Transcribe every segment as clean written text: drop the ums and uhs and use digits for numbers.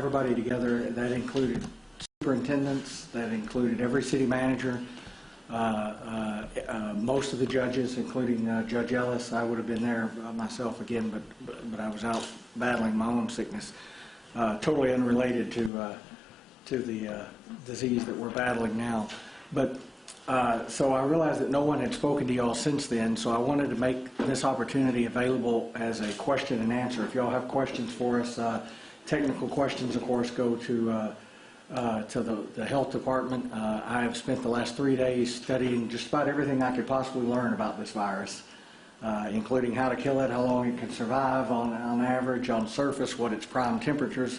everybody together. That included superintendents, that included every city manager, most of the judges, including Judge Ellis. I would have been there myself again, but I was out battling my own sickness, totally unrelated to the disease that we're battling now. But so I realized that no one had spoken to y'all since then, so I wanted to make this opportunity available as a question and answer. If y'all have questions for us, technical questions, of course, go to the health department. I have spent the last 3 days studying just about everything I could possibly learn about this virus, including how to kill it, how long it can survive on average on surface, what its prime temperatures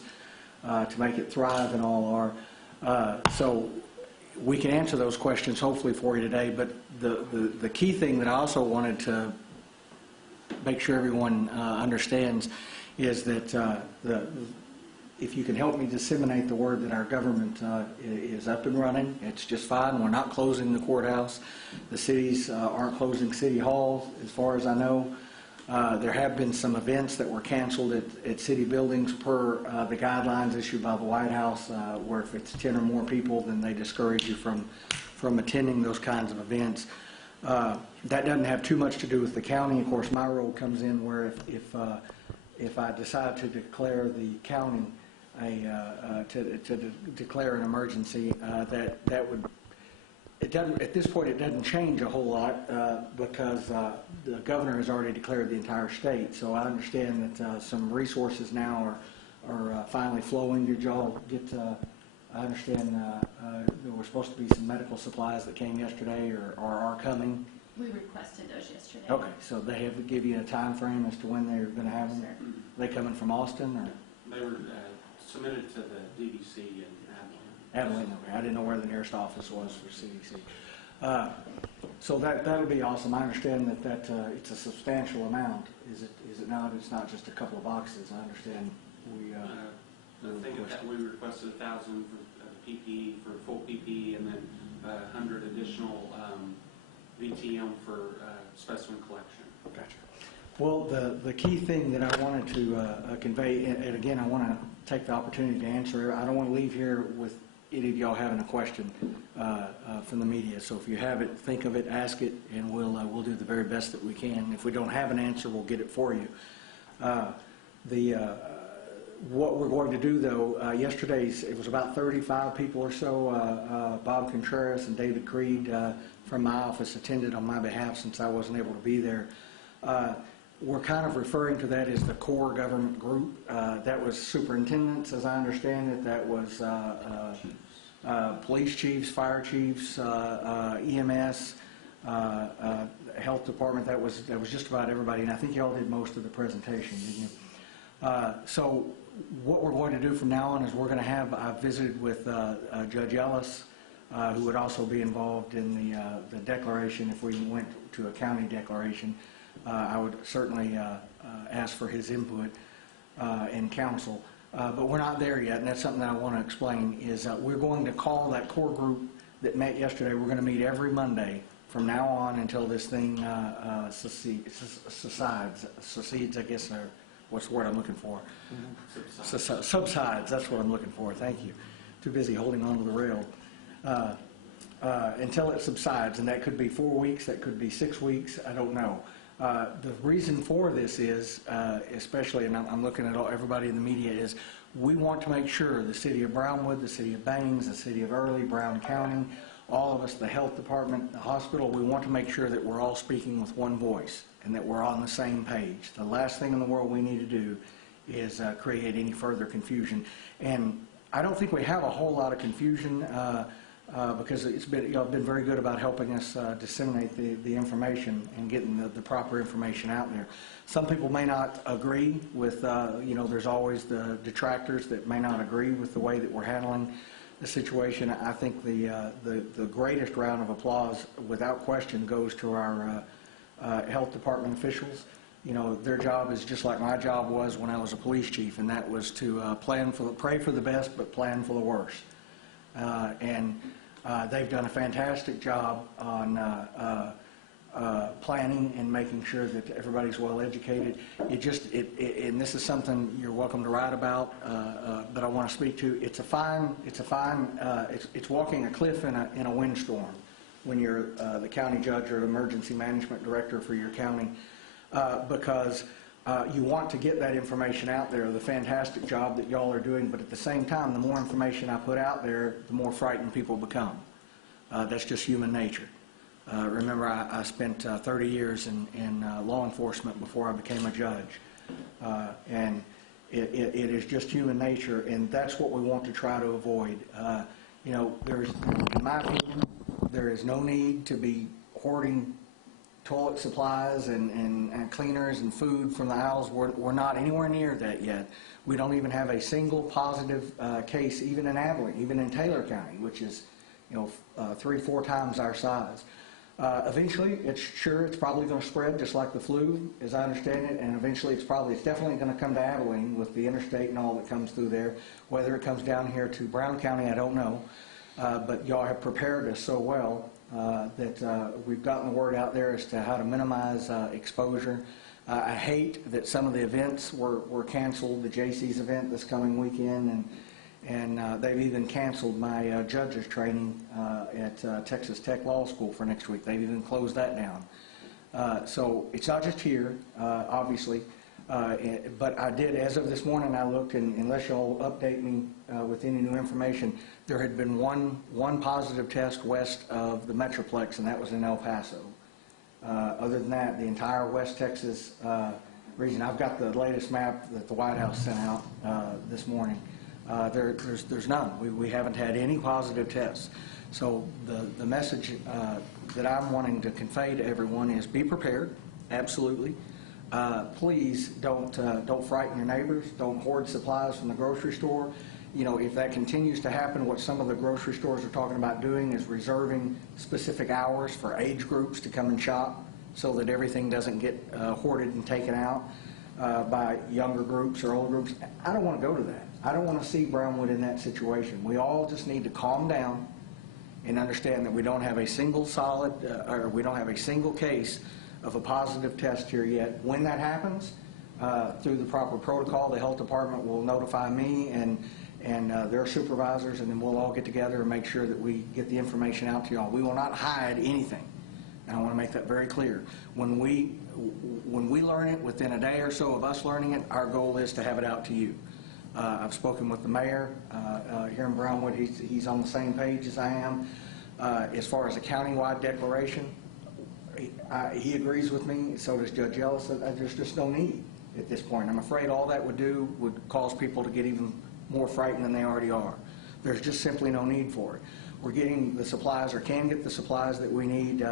to make it thrive and all are. So we can answer those questions hopefully for you today, but the key thing that I also wanted to make sure everyone understands is that if you can help me disseminate the word that our government is up and running, it's just fine. We're not closing the courthouse. The cities aren't closing city halls, as far as I know. There have been some events that were canceled at city buildings per the guidelines issued by the White House, where if it's 10 or more people, then they discourage you from attending those kinds of events. That doesn't have too much to do with the county. Of course, my role comes in where if I decide to declare the county to declare an emergency, that would. It doesn't, at this point, it doesn't change a whole lot because the governor has already declared the entire state. So I understand that some resources now are finally flowing. Did y'all get? I understand there were supposed to be some medical supplies that came yesterday or are coming. We requested those yesterday. Okay, so they have to give you a time frame as to when they're going to have them. Sure. Are they coming from Austin or? They were submitted to the DVC in Abilene. Okay. I didn't know where the nearest office was for CDC. So that'll be awesome. I understand that it's a substantial amount. Is it not? It's not just a couple of boxes. I understand. I think that we requested 1,000 for PPE for full PPE, and then 100 additional VTM for specimen collection. Gotcha. Well, the key thing that I wanted to convey, and again, I want to take the opportunity to answer. I don't want to leave here with any of y'all having a question from the media. So if you have it, think of it, ask it, and we'll do the very best that we can. If we don't have an answer, we'll get it for you. What we're going to do, though, yesterday's, it was about 35 people or so. Bob Contreras and David Creed from my office attended on my behalf since I wasn't able to be there. We're kind of referring to that as the core government group. That was superintendents, as I understand it. That was police chiefs, fire chiefs, EMS, health department. That was just about everybody, and I think y'all did most of the presentation, didn't you? So what we're going to do from now on is we're going to have, I visited with Judge Ellis, who would also be involved in the declaration if we went to a county declaration. I would certainly ask for his input and counsel, but we're not there yet, and that's something that I want to explain, is we're going to call that core group that met yesterday. We're going to meet every Monday from now on until this thing secedes, I guess, or what's the word I'm looking for? Mm-hmm. Subsides, that's what I'm looking for, thank you. Too busy holding on to the rail. Until it subsides, and that could be 4 weeks, that could be 6 weeks, I don't know. The reason for this is, especially, and I'm looking at everybody in the media, is we want to make sure the city of Brownwood, the city of Bangs, the city of Early, Brown County, all of us, the health department, the hospital, we want to make sure that we're all speaking with one voice and that we're on the same page. The last thing in the world we need to do is create any further confusion. And I don't think we have a whole lot of confusion because y'all have been very good about helping us disseminate the information and getting the proper information out there. Some people may not agree with, there's always the detractors that may not agree with the way that we're handling the situation. I think the greatest round of applause, without question, goes to our health department officials. You know, their job is just like my job was when I was a police chief, and that was to pray for the best, but plan for the worst. They've done a fantastic job on planning and making sure that everybody's well educated. And this is something you're welcome to write about, but I want to speak to. It's walking a cliff in a windstorm when you're the county judge or emergency management director for your county, because you want to get that information out there, the fantastic job that y'all are doing, but at the same time, the more information I put out there, the more frightened people become. That's just human nature. Remember, I spent 30 years in law enforcement before I became a judge. And it is just human nature, and that's what we want to try to avoid. You know, in my opinion, there is no need to be hoarding toilet supplies and cleaners and food from the aisles. We're not anywhere near that yet. We don't even have a single positive case, even in Abilene, even in Taylor County, which is, you know, 3-4 times our size. Eventually, it's probably going to spread just like the flu, as I understand it, and eventually it's definitely going to come to Abilene with the interstate and all that comes through there. Whether it comes down here to Brown County, I don't know, but y'all have prepared us so well that we've gotten the word out there as to how to minimize exposure. I hate that some of the events were canceled, the JC's event this coming weekend, and they've even canceled my judges training at Texas Tech Law School for next week. They've even closed that down. So it's not just here, obviously, but I did, as of this morning, I looked, and unless you'll update me with any new information, there had been one positive test west of the Metroplex, and that was in El Paso. Other than that, the entire West Texas region, I've got the latest map that the White House sent out this morning. There's none. We haven't had any positive tests. So the message that I'm wanting to convey to everyone is be prepared, absolutely. Please don't frighten your neighbors. Don't hoard supplies from the grocery store. You know, if that continues to happen, what some of the grocery stores are talking about doing is reserving specific hours for age groups to come and shop so that everything doesn't get hoarded and taken out by younger groups or older groups. I don't want to go to that. I don't want to see Brownwood in that situation. We all just need to calm down and understand that we don't have a single we don't have a single case of a positive test here yet. When that happens, through the proper protocol, the health department will notify me and their supervisors, and then we'll all get together and make sure that we get the information out to y'all. We will not hide anything, and I want to make that very clear. When we learn it, within a day or so of us learning it, our goal is to have it out to you. I've spoken with the mayor here in Brownwood. He's on the same page as I am. As far as a countywide declaration, he agrees with me. So does Judge Ellis. There's just no need at this point. I'm afraid all that would cause people to get even more frightened than they already are. There's just simply no need for it. We're getting the supplies, or can get the supplies that we need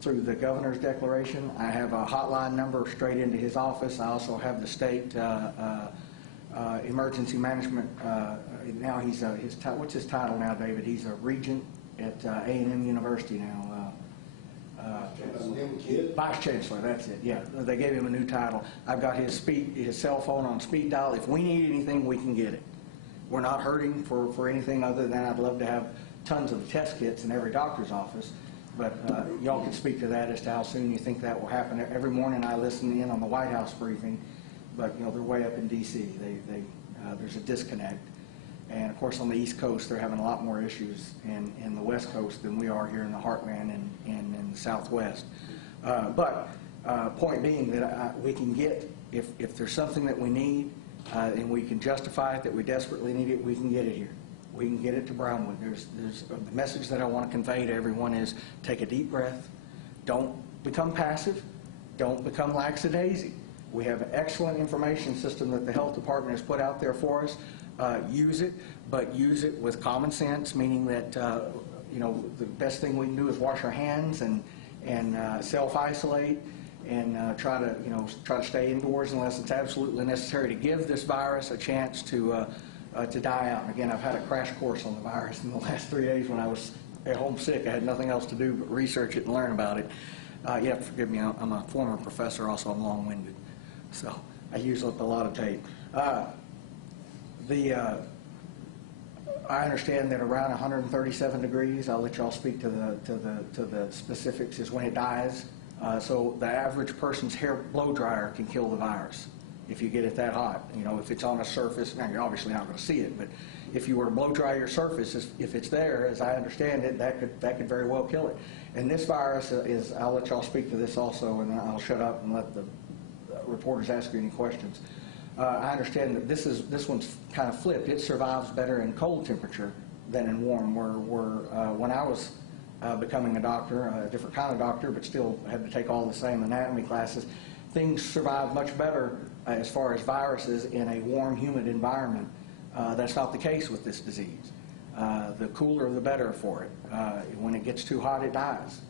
through the governor's declaration. I have a hotline number straight into his office. I also have the state emergency management. Now he's what's his title now, David? He's a regent at A&M University now. Vice Chancellor, that's it. Yeah, they gave him a new title. I've got his cell phone on speed dial. If we need anything, we can get it. We're not hurting for anything other than I'd love to have tons of test kits in every doctor's office. But y'all can speak to that as to how soon you think that will happen. Every morning I listen in on the White House briefing, but you know they're way up in D.C. There's a disconnect. And of course on the East Coast they're having a lot more issues in the West Coast than we are here in the Heartland and in the Southwest. But point being that we can get, if there's something that we need and we can justify it, that we desperately need it, we can get it here. We can get it to Brownwood. The message that I want to convey to everyone is take a deep breath. Don't become passive. Don't become lackadaisy. We have an excellent information system that the health department has put out there for us. Use it, but use it with common sense, meaning that you know, the best thing we can do is wash our hands and self-isolate and try to stay indoors unless it's absolutely necessary to give this virus a chance to die out. And again, I've had a crash course on the virus in the last 3 days when I was at home sick. I had nothing else to do but research it and learn about it. You have to forgive me, I'm a former professor, also I'm long-winded, so I use up a lot of tape. I understand that around 137 degrees, I'll let y'all speak to the specifics, is when it dies. So the average person's hair blow dryer can kill the virus if you get it that hot. You know, if it's on a surface, now you're obviously not going to see it, but if you were to blow dry your surface, if it's there, as I understand it, that could very well kill it. And this virus is, I'll let y'all speak to this also, and I'll shut up and let the reporters ask you any questions. I understand that this one's kind of flipped. It survives better in cold temperature than in warm. When I was becoming a doctor, a different kind of doctor, but still had to take all the same anatomy classes, things survive much better as far as viruses in a warm, humid environment. That's not the case with this disease. The cooler, the better for it. When it gets too hot, it dies.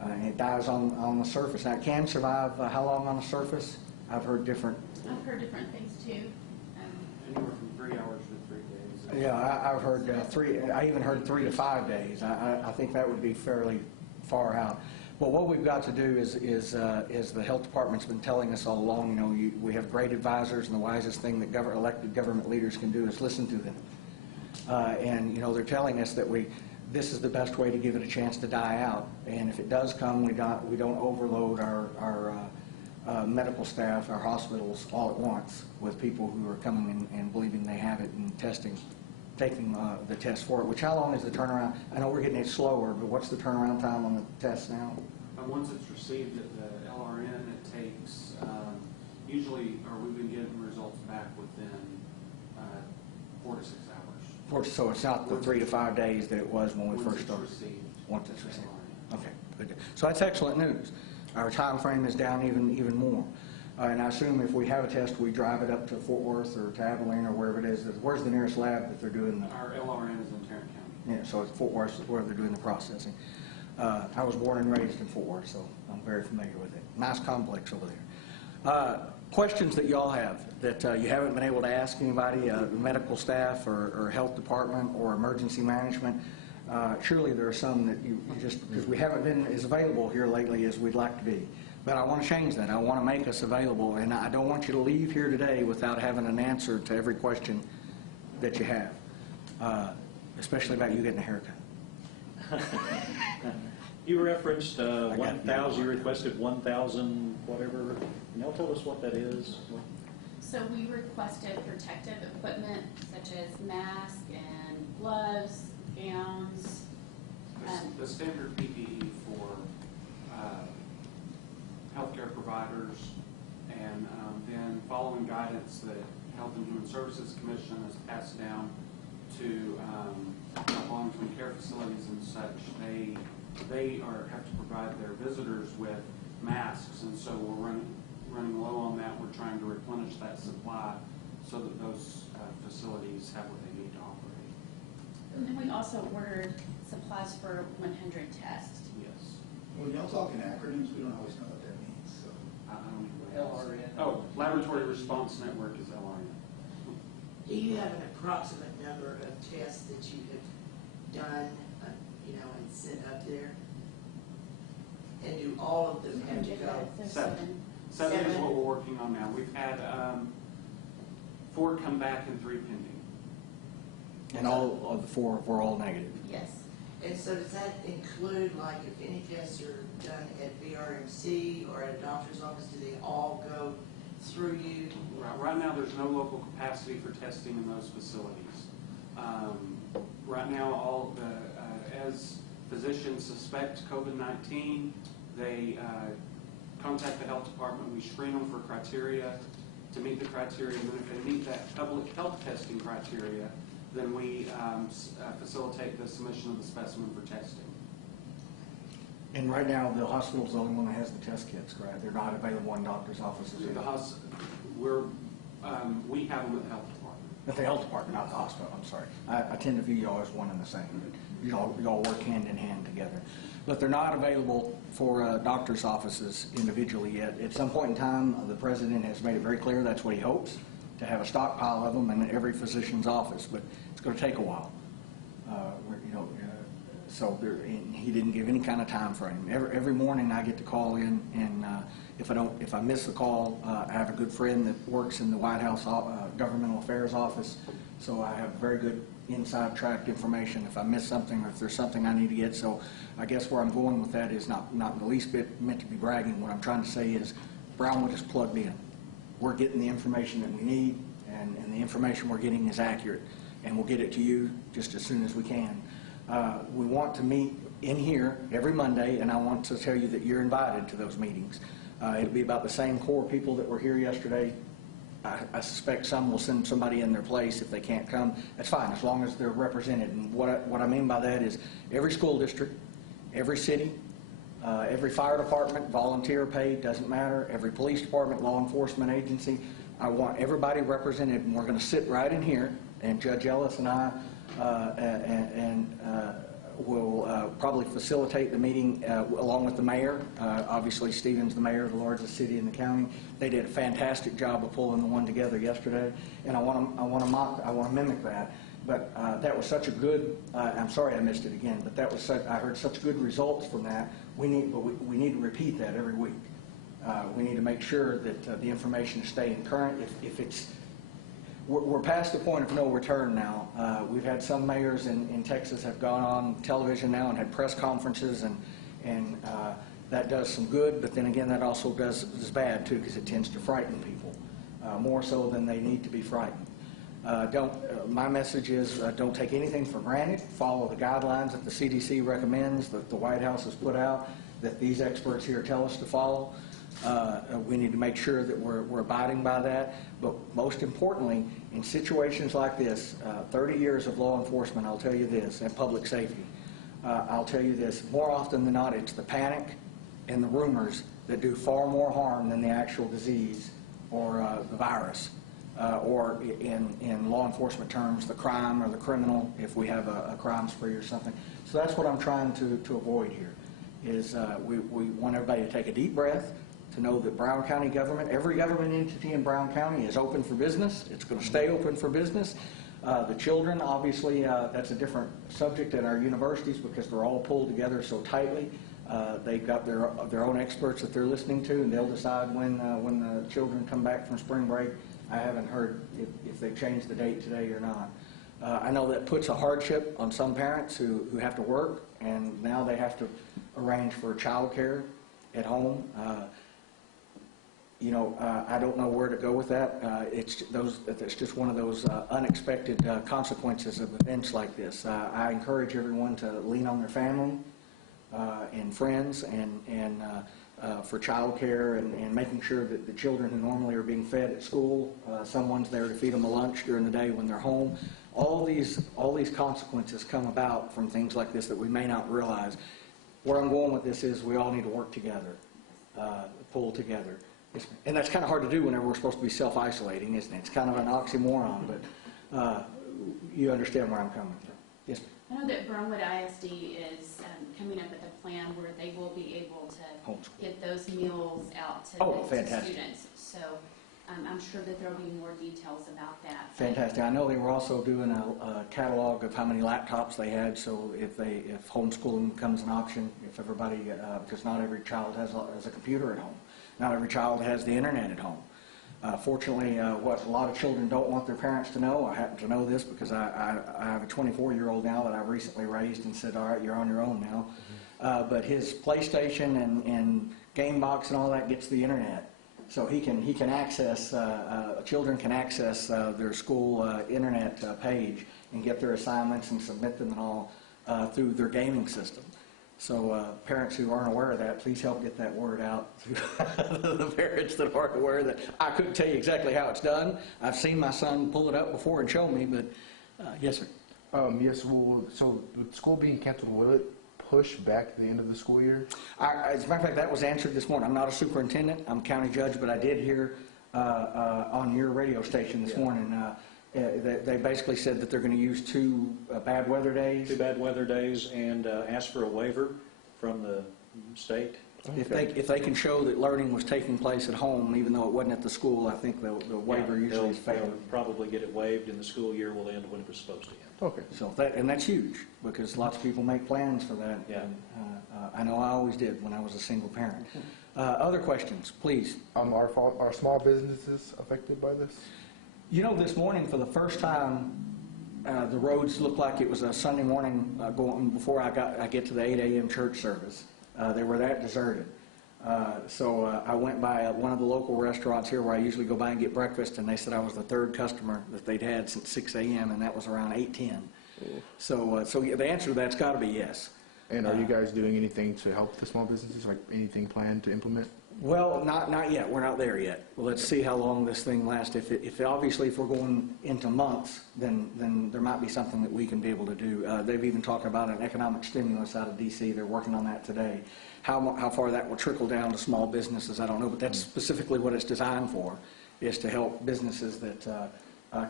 And it dies on the surface. Now, it can survive how long on the surface? I've heard different. I've heard different things too. Anywhere from 3 hours to 3 days. Yeah, I've heard I even heard 3 to 5 days. I think that would be fairly far out. Well, what we've got to do is the health department's been telling us all along, you know, we have great advisors, and the wisest thing that elected government leaders can do is listen to them. And, you know, they're telling us that this is the best way to give it a chance to die out. And if it does come, we don't overload our medical staff, our hospitals all at once with people who are coming and believing they have it and taking the test for it. Which, how long is the turnaround? I know we're getting it slower, but what's the turnaround time on the test now? Once it's received at the LRN, it takes usually, or we've been getting results back within 4 to 6 hours. So it's not the 3 to 5 days that it was when we first started? Once it's received. Okay, good. So that's excellent news. Our time frame is down even more. And I assume if we have a test, we drive it up to Fort Worth or to Abilene or wherever it is. Where's the nearest lab that they're doing the... Our LRN is in Tarrant County. Yeah, so it's Fort Worth where they're doing the processing. I was born and raised in Fort Worth, so I'm very familiar with it. Nice complex over there. Questions that y'all have that you haven't been able to ask anybody, medical staff or health department or emergency management? Surely there are some that you just, because we haven't been as available here lately as we'd like to be. But I want to change that. I want to make us available, and I don't want you to leave here today without having an answer to every question that you have, especially about you getting a haircut. You referenced 1,000, you requested 1,000 whatever. Can y'all tell us what that is? So we requested protective equipment such as masks and gloves, gowns. The standard PPE for healthcare providers, and then following guidance that Health and Human Services Commission has passed down to long-term care facilities and such, they have to provide their visitors with masks, and so we're running low on that. We're trying to replenish that supply so that those facilities have what they need to operate. And then we also ordered supplies for 100 tests. Yes. When y'all talking acronyms, we don't always know what that means, so. I don't know what else. Oh, Laboratory Response Network is LRN. Do you have an approximate number of tests that you have done, you know, and sent up there? And do all of them have to go? Seven is what we're working on now. We've had 4 come back and 3 pending. And all of the 4 were all negative. Yes. And so does that include, like, if any tests are done at VRMC or at a doctor's office, do they all go through you? Right now, there's no local capacity for testing in those facilities. Right now, all as physicians suspect COVID-19, they contact the health department. We screen them for criteria to meet the criteria, and then if they meet that public health testing criteria, then we facilitate the submission of the specimen for testing. And right now, the hospital's the only one that has the test kits, correct? They're not available in doctor's offices. We have them at the health department. At the health department, not the hospital, I'm sorry. I tend to view y'all as one and the same. Y'all work hand in hand together. But they're not available for doctor's offices individually yet. At some point in time, the president has made it very clear that's what he hopes, to have a stockpile of them in every physician's office, but it's going to take a while. So he didn't give any kind of time frame. Every morning I get to call in, and if I miss the call, I have a good friend that works in the White House Governmental Affairs Office, So I have very good inside tracked information if I miss something or if there's something I need to get. So I guess where I'm going with that is not in the least bit meant to be bragging. What I'm trying to say is Brownwood is plugged in. We're getting the information that we need, and the information we're getting is accurate, and we'll get it to you just as soon as we can. We want to meet in here every Monday, and I want to tell you that you're invited to those meetings. It'll be about the same core people that were here yesterday. I suspect some will send somebody in their place if they can't come. That's fine, as long as they're represented. And what I mean by that is every school district, every city, every fire department, volunteer paid, doesn't matter, every police department, law enforcement agency, I want everybody represented, and we're going to sit right in here, and Judge Ellis and I will probably facilitate the meeting along with the mayor. Obviously, Stephen's the mayor of the largest city in the county. They did a fantastic job of pulling the one together yesterday, and I want to mimic that. But that was such a good. I'm sorry I missed it again, but that was I heard such good results from that. We need to repeat that every week. We need to make sure that the information is staying current. If it's we're past the point of no return now. We've had some mayors in Texas have gone on television now and had press conferences, and that does some good, but then again that also is bad too, because it tends to frighten people more so than they need to be frightened. My message is don't take anything for granted. Follow the guidelines that the CDC recommends, that the White House has put out, that these experts here tell us to follow. We need to make sure that we're abiding by that. But most importantly, in situations like this, 30 years of law enforcement, I'll tell you this, and public safety, I'll tell you this, more often than not, it's the panic and the rumors that do far more harm than the actual disease or the virus. Or in law enforcement terms, the crime or the criminal, if we have a crime spree or something. So that's what I'm trying to avoid here, is we want everybody to take a deep breath, to know that Brown County government, every government entity in Brown County is open for business. It's going to stay open for business. The children, obviously, that's a different subject at our universities because they're all pulled together so tightly. They've got their own experts that they're listening to, and they'll decide when the children come back from spring break. I haven't heard if they've changed the date today or not. I know that puts a hardship on some parents who have to work, and now they have to arrange for child care at home. I don't know where to go with that. It's just one of those unexpected consequences of events like this. I encourage everyone to lean on their family and friends and for child care and making sure that the children who normally are being fed at school, someone's there to feed them a lunch during the day when they're home. All these consequences come about from things like this that we may not realize. Where I'm going with this is we all need to work together, pull together. And that's kind of hard to do whenever we're supposed to be self-isolating, isn't it? It's kind of an oxymoron, but you understand where I'm coming from. Yes, ma'am. I know that Brownwood ISD is coming up with a plan where they will be able to Homeschool. get those meals out to Oh, the fantastic. students. So I'm sure that there will be more details about that. Fantastic. I know they were also doing a catalog of how many laptops they had, so if homeschooling becomes an option, if everybody, because not every child has a computer at home. Not every child has the internet at home. Fortunately, what a lot of children don't want their parents to know, I happen to know this because I have a 24-year-old now that I recently raised and said, all right, you're on your own now. But his PlayStation and game box and all that gets the internet. So he can access, children can access their school internet page and get their assignments and submit them and all through their gaming system. So parents who aren't aware of that, please help get that word out to the parents that aren't aware of that. I couldn't tell you exactly how it's done. I've seen my son pull it up before and show me, but yes, sir. Yes, well, so with school being canceled, will it push back the end of the school year? As a matter of fact, that was answered this morning. I'm not a superintendent. I'm a county judge, but I did hear on your radio station this morning they basically said that they're going to use two bad weather days. 2 bad weather days and ask for a waiver from the state. If they can show that learning was taking place at home, even though it wasn't at the school, I think the waiver usually is They'll favored. probably get it waived and the school year will end when it was supposed to end. Okay. So that's huge because lots of people make plans for that. Yeah. And, I know I always did when I was a single parent. Other questions, please. Are small businesses affected by this? You know, this morning for the first time The roads looked like it was a Sunday morning going before I get to the 8 a.m. church service. They were that deserted. So I went by one of the local restaurants here where I usually go by and get breakfast, and they said I was the third customer that they'd had since 6 a.m., and that was around 8:10. So yeah, the answer to that's got to be yes. And are you guys doing anything to help the small businesses, like anything planned to implement? Well, not yet. We're not there yet. Well, let's see how long this thing lasts. If obviously if we're going into months, then there might be something that we can be able to do. They've even talked about an economic stimulus out of D.C. They're working on that today. How far that will trickle down to small businesses, I don't know. But that's specifically what it's designed for, is to help businesses that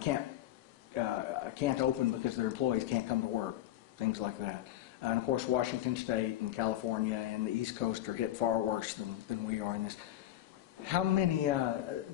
can't open because their employees can't come to work, things like that. And of course, Washington State and California and the East Coast are hit far worse than we are in this. How many,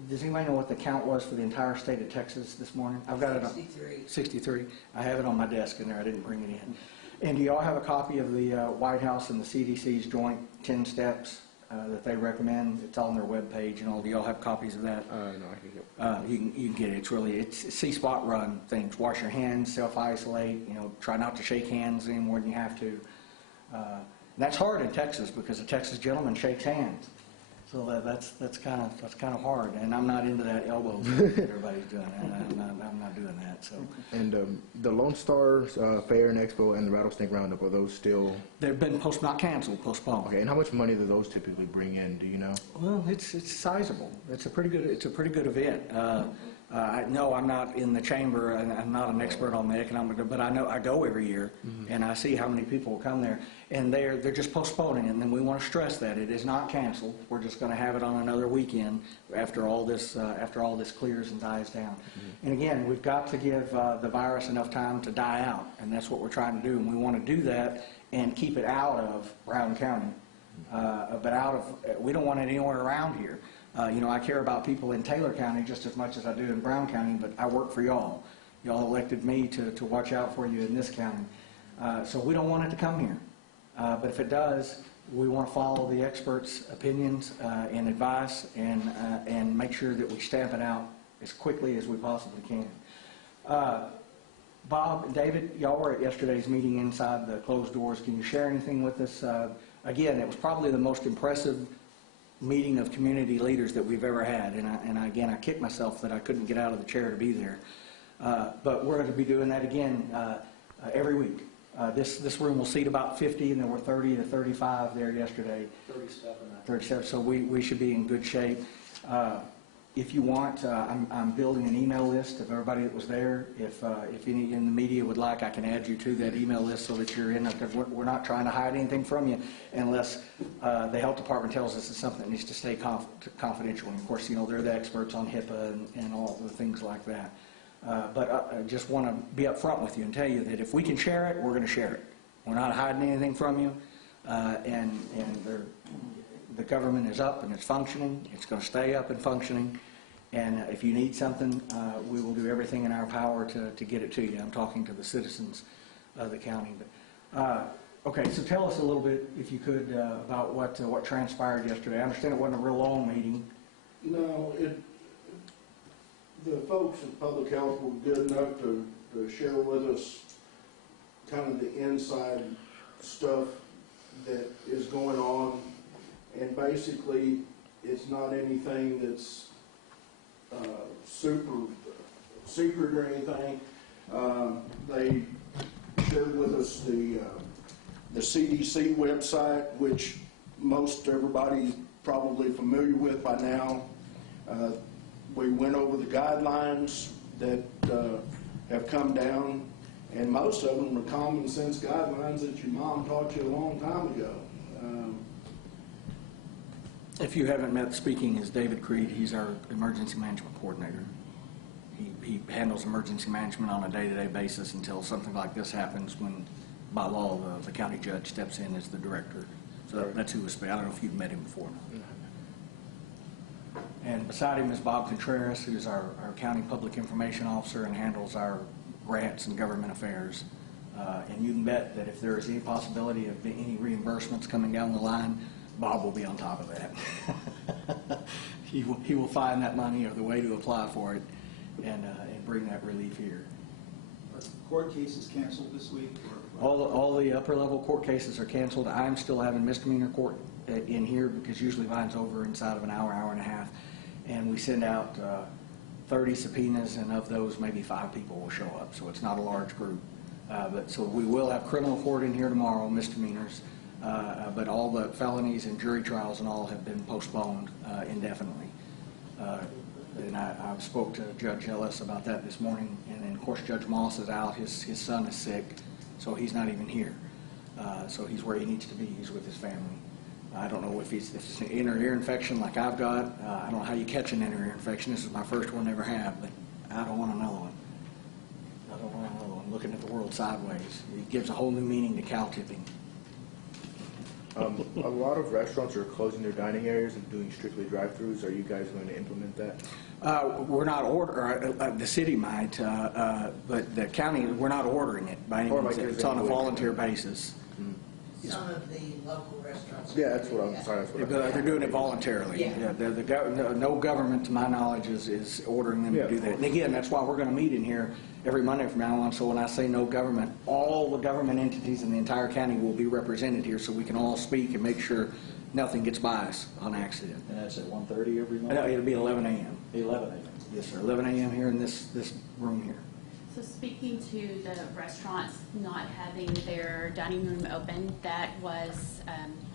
does anybody know what the count was for the entire state of Texas this morning? I've got it on 63. 63. I have it on my desk in there. I didn't bring it in. And do y'all have a copy of the White House and the CDC's joint 10 steps that they recommend? It's on their webpage and all. Do y'all have copies of that? No, I can get. You can get it. It's see, spot, run things. Wash your hands, self-isolate. Try not to shake hands any more than you have to. And that's hard in Texas because a Texas gentleman shakes hands. So that's kind of hard. And I'm not into that elbow that everybody's doing. I'm not doing that. So. And the Lone Star Fair and Expo and the Rattlesnake Roundup, are those still? They've been not canceled, postponed. Okay. And how much money do those typically bring in? Do you know? Well, it's sizable. It's a pretty good event. No, I'm not in the chamber, and I'm not an expert on the economic, but I know I go every year, and I see how many people will come there, and they're just postponing it. And then we want to stress that it is not canceled. We're just going to have it on another weekend after all this clears and dies down. And again, we've got to give the virus enough time to die out, and that's what we're trying to do. And we want to do that and keep it out of Brown County, but we don't want it anywhere around here. I care about people in Taylor County just as much as I do in Brown County, but I work for y'all. Y'all elected me to watch out for you in this county. So we don't want it to come here. But if it does, we want to follow the experts' opinions and advice and make sure that we stamp it out as quickly as we possibly can. Bob and David, y'all were at yesterday's meeting inside the closed doors. Can you share anything with us? Again, it was probably the most impressive meeting of community leaders that we've ever had, and again, I kicked myself that I couldn't get out of the chair to be there. But we're going to be doing that again every week. This room will seat about 50, and there were 30 to 35 there yesterday. 37. So we should be in good shape. If you want, I'm building an email list of everybody that was there. If any in the media would like, I can add you to that email list so that you're in it, because we're not trying to hide anything from you unless the health department tells us it's something that needs to stay confidential. And of course, they're the experts on HIPAA and all the things like that. But I just want to be up front with you and tell you that if we can share it, we're going to share it. We're not hiding anything from you, and the government is up and it's functioning. It's going to stay up and functioning. And if you need something, we will do everything in our power to get it to you. I'm talking to the citizens of the county. Okay, so tell us a little bit, if you could, about what transpired yesterday. I understand it wasn't a real long meeting. No, the folks at Public Health were good enough to share with us kind of the inside stuff that is going on. And basically, it's not anything that's super secret or anything. They shared with us the CDC website, which most everybody's probably familiar with by now. We went over the guidelines that have come down, and most of them are common sense guidelines that your mom taught you a long time ago. If you haven't met, speaking is David Creed. He's our emergency management coordinator. He handles emergency management on a day-to-day basis until something like this happens, when by law the county judge steps in as the director. So that's who was speaking. I don't know if you've met him before. And beside him is Bob Contreras, who's our county public information officer and handles our grants and government affairs. And you can bet that if there is any possibility of any reimbursements coming down the line, Bob will be on top of that. He will find that money or the way to apply for it and bring that relief here. court cases canceled this week? Or All the upper-level court cases are canceled. I'm still having misdemeanor court in here because usually mine's over inside of an hour, hour and a half. And we send out 30 subpoenas, and of those, maybe 5 people will show up. So it's not a large group. So we will have criminal court in here tomorrow, misdemeanors. But all the felonies and jury trials and all have been postponed indefinitely. And I spoke to Judge Ellis about that this morning, and then of course Judge Moss is out. His son is sick, so he's not even here. So he's where he needs to be. He's with his family. I don't know if it's an inner ear infection like I've got. I don't know how you catch an inner ear infection. This is my first one, never have, but I don't want another one. I don't want another one. Looking at the world sideways. It gives a whole new meaning to cow tipping. A lot of restaurants are closing their dining areas and doing strictly drive-throughs. Are you guys going to implement that? We're not the city might, but the county, we're not ordering it by any Or means. like It's on a volunteer basis. Some of the local restaurants. Yeah, that's what I'm sorry. That's what But they're doing it voluntarily. Yeah. No government, to my knowledge, is ordering them to do that. And again, that's why we're going to meet in here every Monday from now on. So when I say no government, all the government entities in the entire county will be represented here, so we can all speak and make sure nothing gets by us on accident. And that's at 1:30 every No, month? it'll be 11 a.m. 11 a.m. Yes, sir. 11 a.m. here in this room here. So speaking to the restaurants not having their dining room open, that was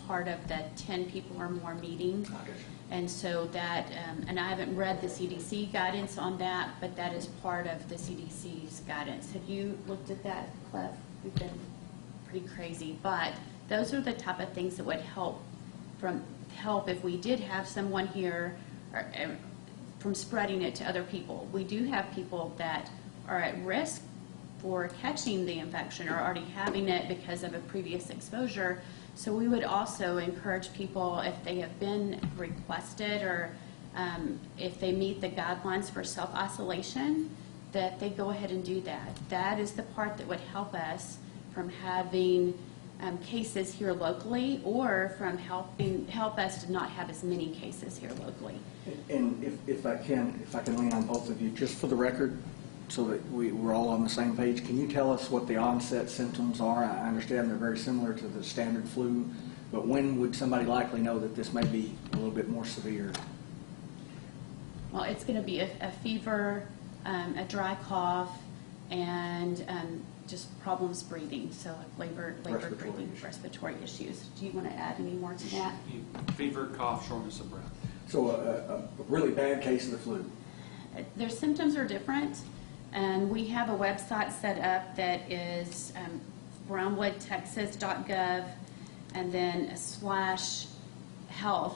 part of the 10 people or more meeting. And so that, and I haven't read the CDC guidance on that, but that is part of the CDC's guidance. Have you looked at that, Cliff? We've been pretty crazy, but those are the type of things that would help if we did have someone here from spreading it to other people. We do have people that are at risk for catching the infection or already having it because of a previous exposure. So we would also encourage people, if they have been requested or if they meet the guidelines for self-isolation, that they go ahead and do that. That is the part that would help us from having cases here locally, or from help us to not have as many cases here locally. And if I can lean on both of you, just for the record, so that we're all on the same page, can you tell us what the onset symptoms are? I understand they're very similar to the standard flu, but when would somebody likely know that this may be a little bit more severe? Well, it's going to be a fever, a dry cough, and just problems breathing, so like labored breathing, respiratory issues. Do you want to add any more to that? Fever, cough, shortness of breath. So a really bad case of the flu. Their symptoms are different, and we have a website set up that is brownwoodtexas.gov and then /health,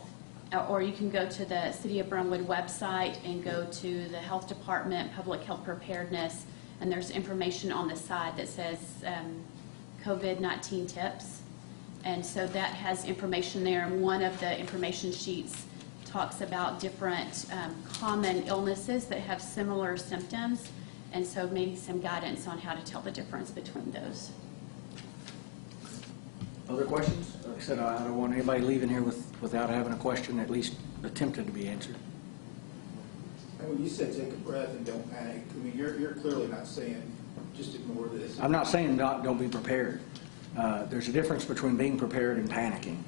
or you can go to the City of Brownwood website and go to the Health Department, Public Health Preparedness, and there's information on the side that says COVID-19 tips. And so that has information there. And one of the information sheets talks about different common illnesses that have similar symptoms. And so maybe some guidance on how to tell the difference between those. Other questions? Like I said, I don't want anybody leaving here without having a question at least attempted to be answered. And when you said take a breath and don't panic, I mean, you're clearly not saying just ignore this. I'm not saying don't be prepared. There's a difference between being prepared and panicking.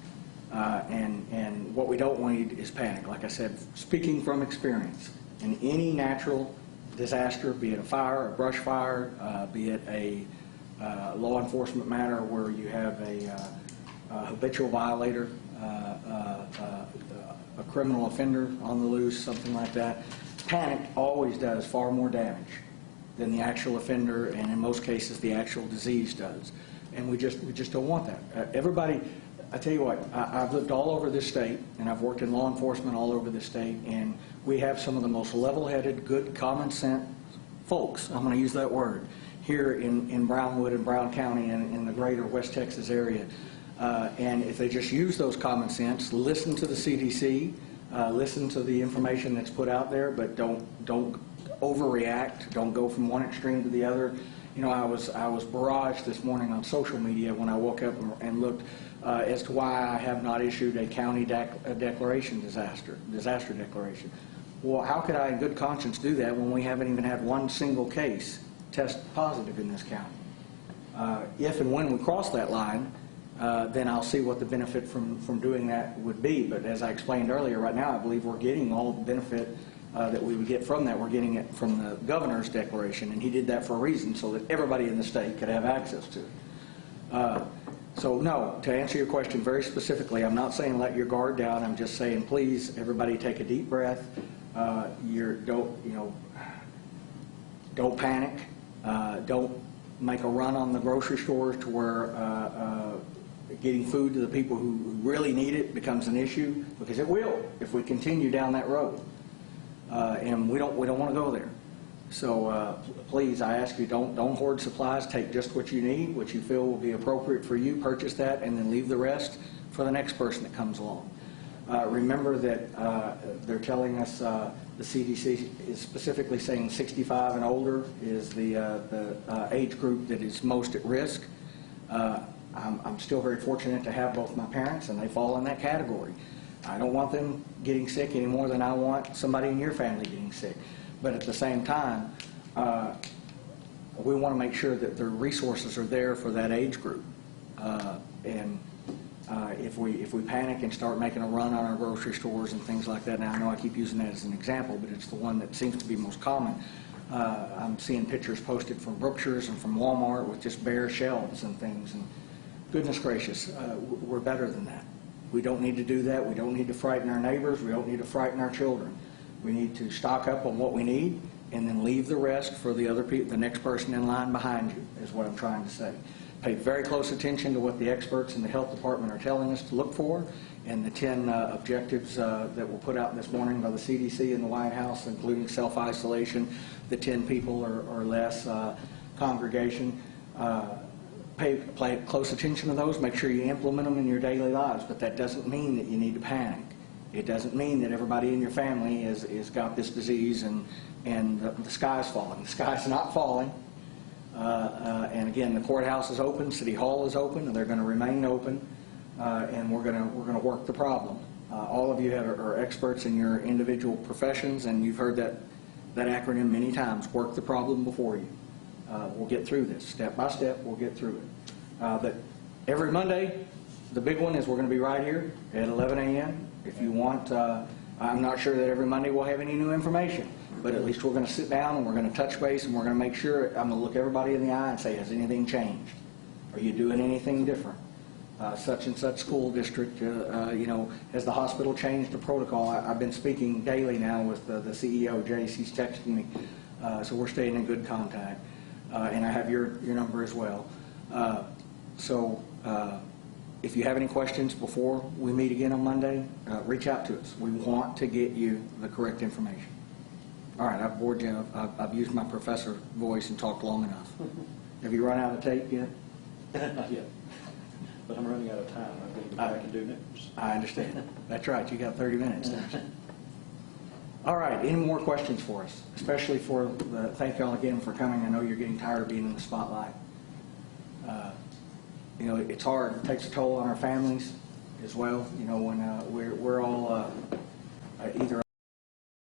And what we don't need is panic. Like I said, speaking from experience, in any natural disaster, be it a fire, a brush fire, be it a law enforcement matter where you have a habitual violator, a criminal offender on the loose, something like that, panic always does far more damage than the actual offender, and in most cases the actual disease does. And we just don't want that. Everybody, I tell you what, I've lived all over this state, and I've worked in law enforcement all over this state, and we have some of the most level-headed, good, common sense folks, I'm going to use that word, here in Brownwood and Brown County and in the greater West Texas area. And if they just use those common sense, listen to the CDC, listen to the information that's put out there, but don't overreact, don't go from one extreme to the other. You know, I was barraged this morning on social media when I woke up and looked as to why I have not issued a county declaration, disaster declaration. Well, how could I in good conscience do that when we haven't even had one single case test positive in this county. If and when we cross that line, then I'll see what the benefit from doing that would be. But as I explained earlier, right now I believe we're getting all the benefit that we would get from that. We're getting it from the governor's declaration, and he did that for a reason, so that everybody in the state could have access to it. So no, to answer your question very specifically, I'm not saying let your guard down. I'm just saying, please, everybody take a deep breath. Don't panic. Don't make a run on the grocery stores to where getting food to the people who really need it becomes an issue, because it will if we continue down that road. And we don't want to go there. So please, I ask you, don't hoard supplies. Take just what you need, what you feel will be appropriate for you. Purchase that, and then leave the rest for the next person that comes along. Remember that they're telling us the CDC is specifically saying 65 and older is the age group that is most at risk. I'm still very fortunate to have both my parents, and they fall in that category. I don't want them getting sick any more than I want somebody in your family getting sick. But at the same time, we want to make sure that the resources are there for that age group. If we panic and start making a run on our grocery stores and things like that, now I know I keep using that as an example, but it's the one that seems to be most common. I'm seeing pictures posted from Brookshire's and from Walmart with just bare shelves and things. And goodness gracious, we're better than that. We don't need to do that. We don't need to frighten our neighbors. We don't need to frighten our children. We need to stock up on what we need and then leave the rest for the other people, the next person in line behind you, is what I'm trying to say. Pay very close attention to what the experts in the health department are telling us to look for, and the 10 objectives that were put out this morning by the CDC and the White House, including self-isolation, the 10 people or less congregation. Pay close attention to those. Make sure you implement them in your daily lives, but that doesn't mean that you need to panic. It doesn't mean that everybody in your family is got this disease and the sky's falling. The sky's not falling. And again, the courthouse is open, City Hall is open, and they're going to remain open, and we're going to work the problem. All of you are experts in your individual professions, and you've heard that acronym many times. Work the problem before you. We'll get through this step by step. We'll get through it. But every Monday, the big one is we're going to be right here at 11 a.m. If you want, I'm not sure that every Monday we'll have any new information. But at least we're going to sit down and we're going to touch base and we're going to make sure, I'm going to look everybody in the eye and say, has anything changed? Are you doing anything different? Such and such school district, has the hospital changed the protocol? I've been speaking daily now with the CEO, Jace. He's texting me. So we're staying in good contact. And I have your number as well. If you have any questions before we meet again on Monday, reach out to us. We want to get you the correct information. All right, I've bored you. I've used my professor voice and talked long enough. Have you run out of tape yet? Not yet. But I'm running out of time. I'm going to go back and do next. I understand. That's right. You got 30 minutes. All right. Any more questions for us? Especially for thank y'all again for coming. I know you're getting tired of being in the spotlight. It's hard. It takes a toll on our families as well. When we're all either